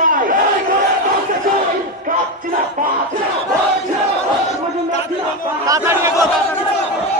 চাই কাঁদছি না পা কাঁদছি না পা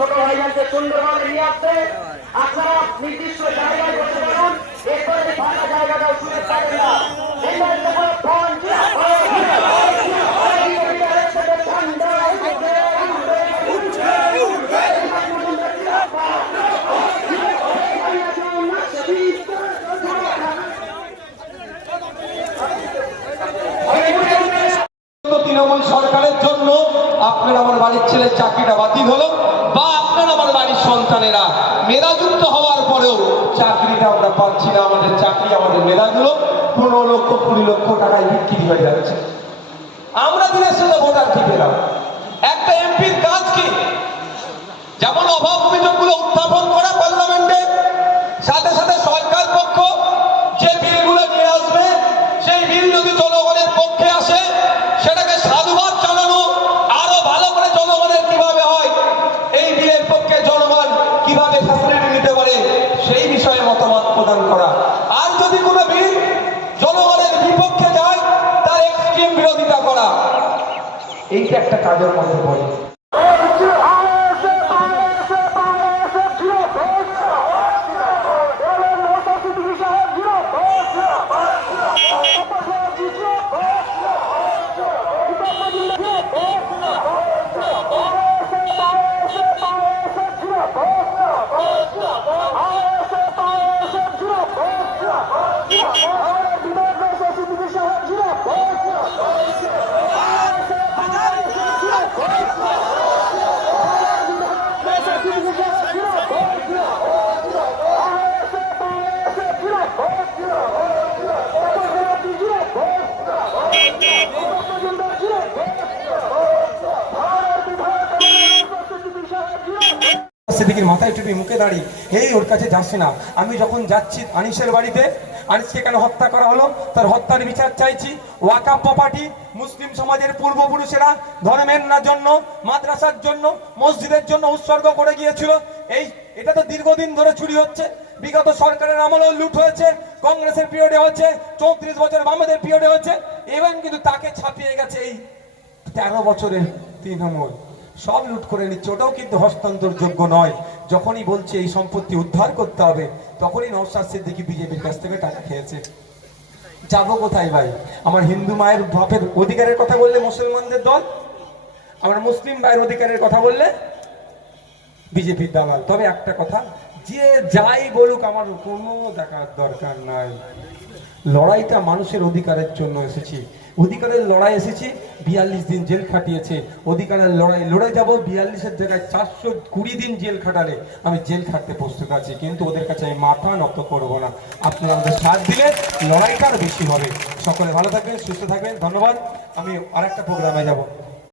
ছোট ভাইজানকে সুন্দরভাবে নিয়ে আসতে আপনারা নির্দিষ্ট জায়গায় বসে পারুন এরপরে যে ফাঁকা জায়গাটা সুযোগ পাবেন না। তৃণমূল সরকারের জন্য আপনার আমার বাড়ির ছেলের চাকরিটা বাতিল হলো বা আপনার আমার বাড়ির সন্তানেরা মেধাযুক্ত হওয়ার পরেও চাকরিটা আমরা পাচ্ছি না। আমাদের চাকরি, আমাদের মেধাগুলো পনেরো লক্ষ, কুড়ি লক্ষ টাকায় বিক্রি হয়ে যাচ্ছে। আমরা দিনের শেষে ভোটার কি পেলাম? একটা কাজের মধ্যে পড়ে। সিদ্দিকির মাথায় টুপি মুখে দাঁড়িয়ে এই ওর কাছে যাচ্ছে না। আমি যখন যাচ্ছি আনিসের বাড়িতে, আনিসকে কেন হত্যা করা হলো? তার হত্যার বিচার চাইছি। ওয়াকা প্রপার্টি, মুসলিম সমাজের পূর্বপুরুষেরা ধর্মের না জন্য, মাদ্রাসার জন্য, মসজিদের জন্য উৎসর্গ করে গিয়েছিল। এই, এটা তো দীর্ঘদিন ধরে চুরি হচ্ছে। বিগত সরকারের আমলেও লুট হয়েছে, কংগ্রেসের পিরিয়ডে হচ্ছে চৌত্রিশ বছর বামেদের পিরিয়ডে হচ্ছে এবং কিন্তু তাকে ছাপিয়ে গেছে এই তেরো বছরের তৃণমূল। সব লুট করে নিচ্ছে। ওটাও কিন্তু হস্তান্তরযোগ্য নয়। যখনই বলছে এই সম্পত্তি উদ্ধার করতে হবে, তখনই নওশাদ সিদ্দিকি বিজেপির কাছ থেকে টাকা খেয়েছে। যাব কোথায় ভাই? আমার হিন্দু মায়ের বাপের অধিকারের কথা বললে মুসলমানদের দল? আমার মুসলিম ভাইয়ের অধিকারের কথা বললে বিজেপির দালাল। তবে একটা কথা যে যাই বলুক, আমার কোনো দেখার দরকার নাই। লড়াইটা মানুষের অধিকারের জন্য এসেছি। অধিকারের লড়াই এসেছি, বিয়াল্লিশ দিন জেল খাটিয়েছে। অধিকারের লড়াই লড়ে যাব, বিয়াল্লিশের জায়গায় চারশো কুড়ি দিন জেল খাটালে আমি জেল খাটতে প্রস্তুত আছি। কিন্তু ওদের কাছে আমি মাথা নত করব না। আপনারা আমাদের সাথ দিলে লড়াইটা বেশি হবে। সকলে ভালো থাকবেন, সুস্থ থাকবেন, ধন্যবাদ। আমি আর একটা প্রোগ্রামে যাব।